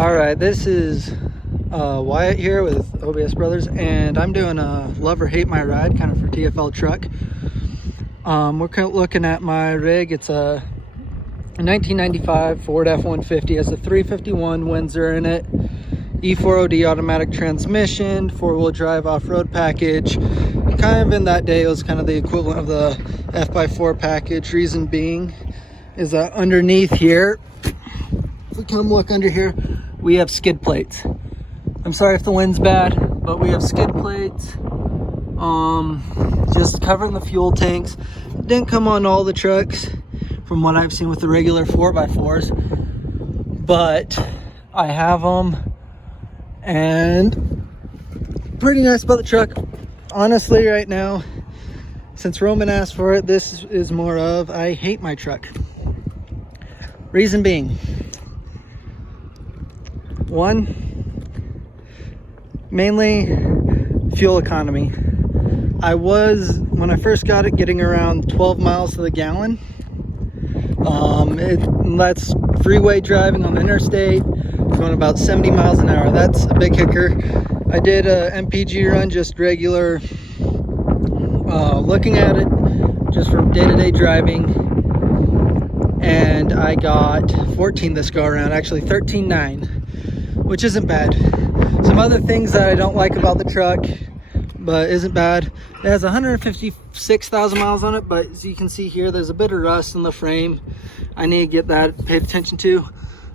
All right, this is Wyatt here with OBS Brothers, and I'm doing a love or hate my ride kind of for TFL truck. We're kind of looking at my rig. It's a 1995 Ford F-150. It has a 351 Windsor in it, E4OD automatic transmission, four-wheel drive off-road package. Kind of in that day, it was kind of the equivalent of the F x4 package. Reason being is that underneath here, if we come look under here, we have skid plates. I'm sorry if the wind's bad, but we have skid plates just covering the fuel tanks. Didn't come on all the trucks from what I've seen with the regular 4x4s, but I have them, and pretty nice about the truck. Honestly, right now, since Roman asked for it, this is more of I hate my truck. Reason being, one, mainly fuel economy. I was, when I first got it, getting around 12 miles to the gallon. That's freeway driving on the interstate, going about 70 miles an hour. That's a big kicker. I did a MPG run, just regular, looking at it, just for day-to-day driving. And I got 14 this go around, actually 13.9, which isn't bad. Some other things that I don't like about the truck, but isn't bad. It has 156,000 miles on it, but as you can see here, there's a bit of rust in the frame. I need to get that paid attention to.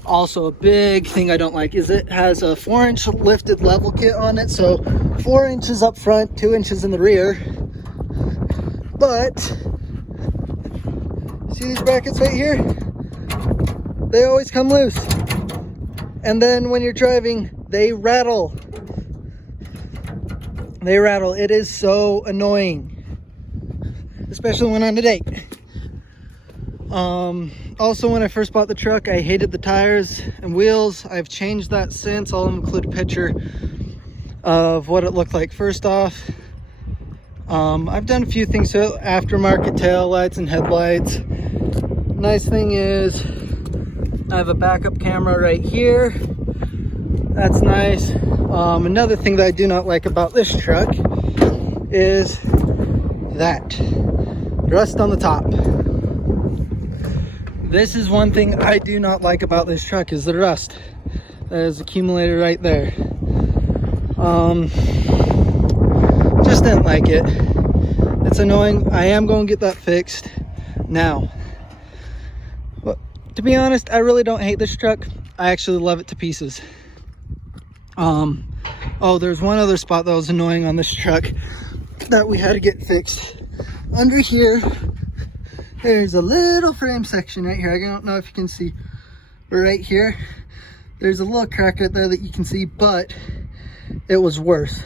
Also, a big thing I don't like is it has a 4-inch lifted level kit on it, so 4 inches up front, 2 inches in the rear. But see these brackets right here? They always come loose. And then when you're driving, they rattle. They rattle. It is so annoying, especially when on a date. Also, when I first bought the truck, I hated the tires and wheels. I've changed that since. I'll include a picture of what it looked like. First off, I've done a few things to it. Aftermarket tail lights and headlights. Nice thing is I have a backup camera right here. That's nice. Another thing that I do not like about this truck is that rust on the top. This is one thing I do not like about this truck, is the rust that is accumulated right there. Just didn't like it. It's annoying. I am going to get that fixed now. But to be honest, I really don't hate this truck. I actually love it to pieces. Oh, there's one other spot that was annoying on this truck that we had to get fixed. Under here, there's a little frame section right here. I don't know if you can see, but right here, there's a little crack right there that you can see, but it was worse.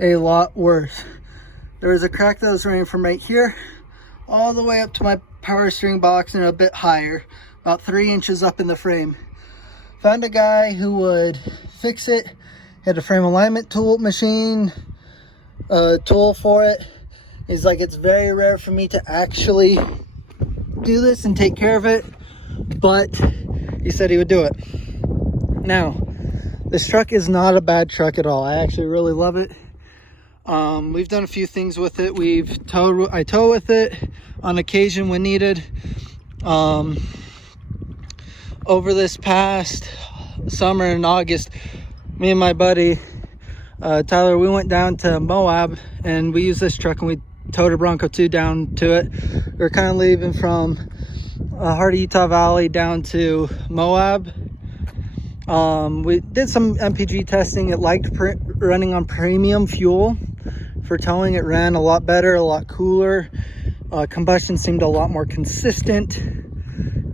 A lot worse. There was a crack that was running from right here all the way up to my power steering box and a bit higher, about 3 inches up in the frame. Found a guy who would fix it. Had a frame alignment tool machine, tool for it. He's like, it's very rare for me to actually do this and take care of it, but he said he would do it. Now, this truck is not a bad truck at all. I actually really love it. We've done a few things with it. I tow with it on occasion when needed. Over this past summer in August, me and my buddy Tyler, we went down to Moab and we used this truck and we towed a Bronco 2 down to it. We were kind of leaving from heart of Utah Valley down to Moab. We did some MPG testing. It liked running on premium fuel. For towing, it ran a lot better, a lot cooler. Combustion seemed a lot more consistent,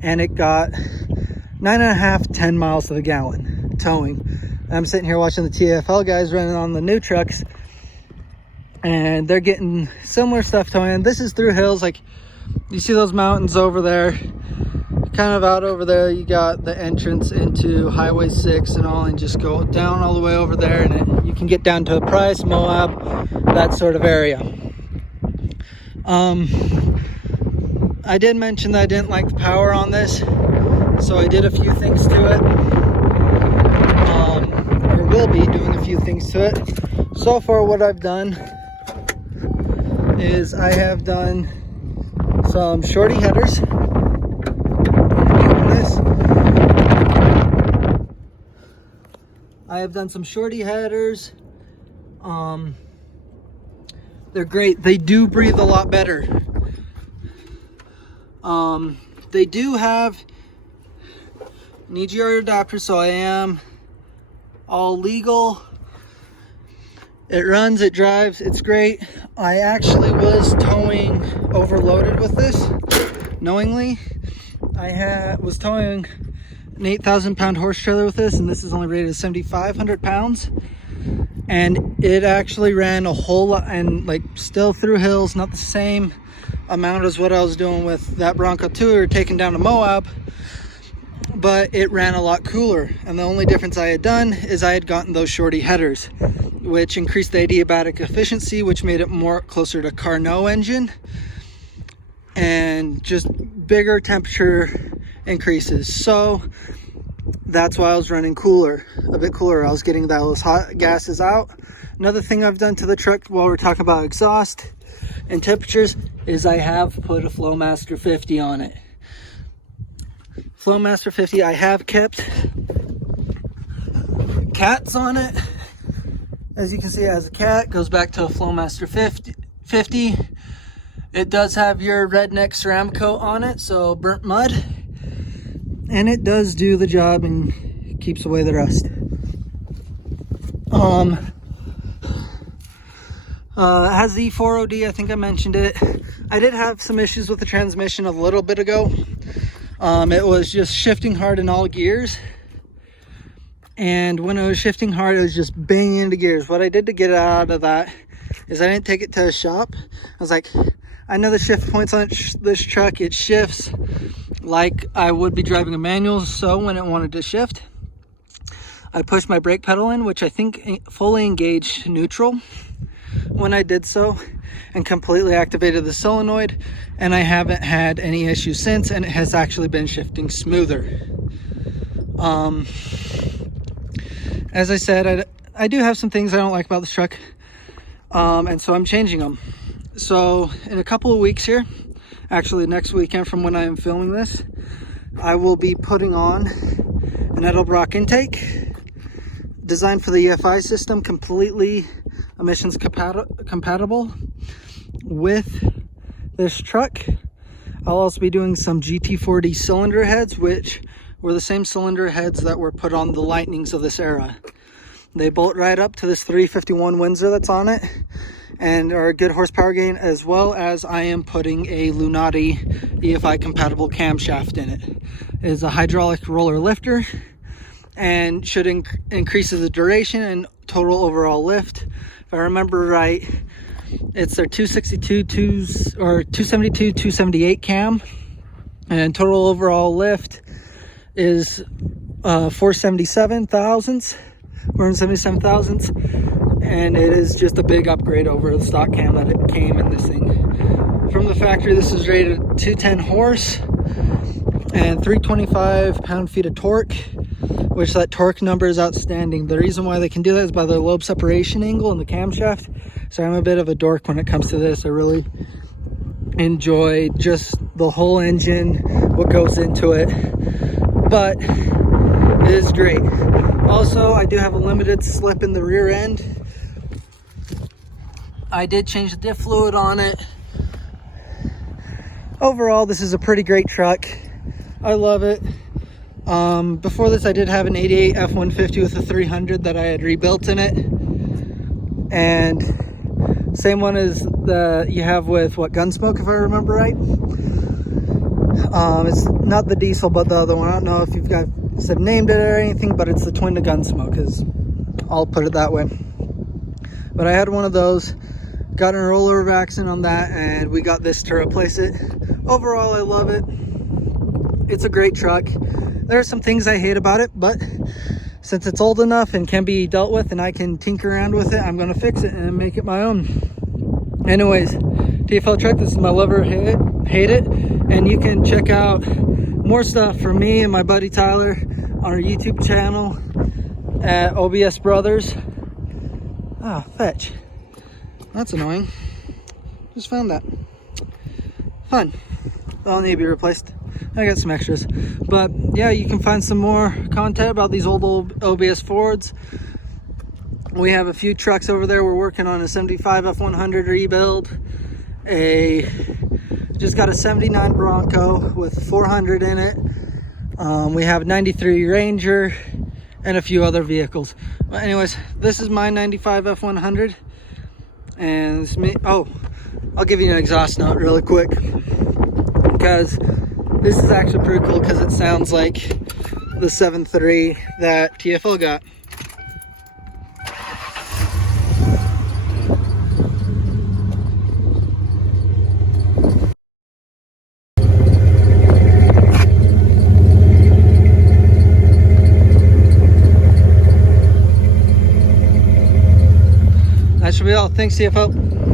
and it got 9.5, 10 miles to the gallon towing. I'm sitting here watching the TFL guys running on the new trucks, and they're getting similar stuff towing. This is through hills, like you see those mountains over there. Kind of out over there, you got the entrance into Highway 6 and all, and just go down all the way over there, and you can get down to Price, Moab, that sort of area. I did mention that I didn't like the power on this, so I did a few things to it. into it. So far what I've done is I have done some shorty headers. I have done some shorty headers. They're great. They do breathe a lot better. They do have an EGR adapter, so I am all legal. It runs, it drives, it's great. I actually was towing overloaded with this, knowingly. I was towing an 8,000 pound horse trailer with this, and this is only rated 7,500 pounds. And it actually ran a whole lot, and like still through hills, not the same amount as what I was doing with that Bronco 2 or taking down to Moab, but it ran a lot cooler. And the only difference I had done is I had gotten those shorty headers, which increased the adiabatic efficiency, which made it more closer to Carnot engine, and just bigger temperature increases. So that's why I was running cooler, a bit cooler. I was getting those hot gases out. Another thing I've done to the truck while we're talking about exhaust and temperatures is I have put a Flowmaster 50 on it. Flowmaster 50, I have kept cats on it. As you can see, it has a cat, goes back to a Flowmaster 50. It does have your redneck ceramic coat on it, so burnt mud. And it does do the job and keeps away the rust. It has the E4OD, I think I mentioned it. I did have some issues with the transmission a little bit ago. It was just shifting hard in all gears. And when it was shifting hard, it was just banging into gears. What I did to get it out of that is I didn't take it to a shop. I was like, I know the shift points on this truck. It shifts like I would be driving a manual. So when it wanted to shift, I pushed my brake pedal in, which I think fully engaged neutral when I did so, and completely activated the solenoid. And I haven't had any issues since, and it has actually been shifting smoother. As I said, I do have some things I don't like about this truck, and so I'm changing them. So in a couple of weeks here, actually next weekend from when I am filming this, I will be putting on an Edelbrock intake designed for the EFI system, completely emissions compatible with this truck. I'll also be doing some GT40 cylinder heads, which were the same cylinder heads that were put on the Lightnings of this era. They bolt right up to this 351 Windsor that's on it, and are a good horsepower gain, as well as I am putting a Lunati EFI compatible camshaft in it. It is a hydraulic roller lifter and should increase the duration and total overall lift. If I remember right, it's their 272 278 cam, and total overall lift is 477 thousandths, and it is just a big upgrade over the stock cam that it came in this thing. From the factory, this is rated 210 horse and 325 pound-feet of torque, which that torque number is outstanding. The reason why they can do that is by the lobe separation angle in the camshaft. So I'm a bit of a dork when it comes to this. I really enjoy just the whole engine, what goes into it, but it is great. Also, I do have a limited slip in the rear end. I did change the diff fluid on it. Overall, this is a pretty great truck. I love it. Before this, I did have an 88 F-150 with a 300 that I had rebuilt in it. And same one as you have with Gunsmoke, if I remember right. It's not the diesel, but the other one. I don't know if you've got named it or anything, but it's the twin to Gunsmoke, I'll put it that way. But I had one of those, got a rollover accident on that, and we got this to replace it. Overall, I love it. It's a great truck. There are some things I hate about it, but since it's old enough and can be dealt with and I can tinker around with it, I'm going to fix it and make it my own. Anyways, TFL truck, this is my love or hate it, and you can check out more stuff from me and my buddy Tyler on our YouTube channel at OBS Brothers. Ah, fetch. That's annoying. Just found that. Fun. They'll need to be replaced. I got some extras. But yeah, you can find some more content about these old OBS Fords. We have a few trucks over there. We're working on a 75 F100 rebuild. Just got a 79 Bronco with 400 in it. We have a 93 Ranger and a few other vehicles. But anyways, this is my 95 F100. And this me. Oh, I'll give you an exhaust note really quick, because this is actually pretty cool, because it sounds like the 7.3 that TFL got. That should be all. Thanks, TFL.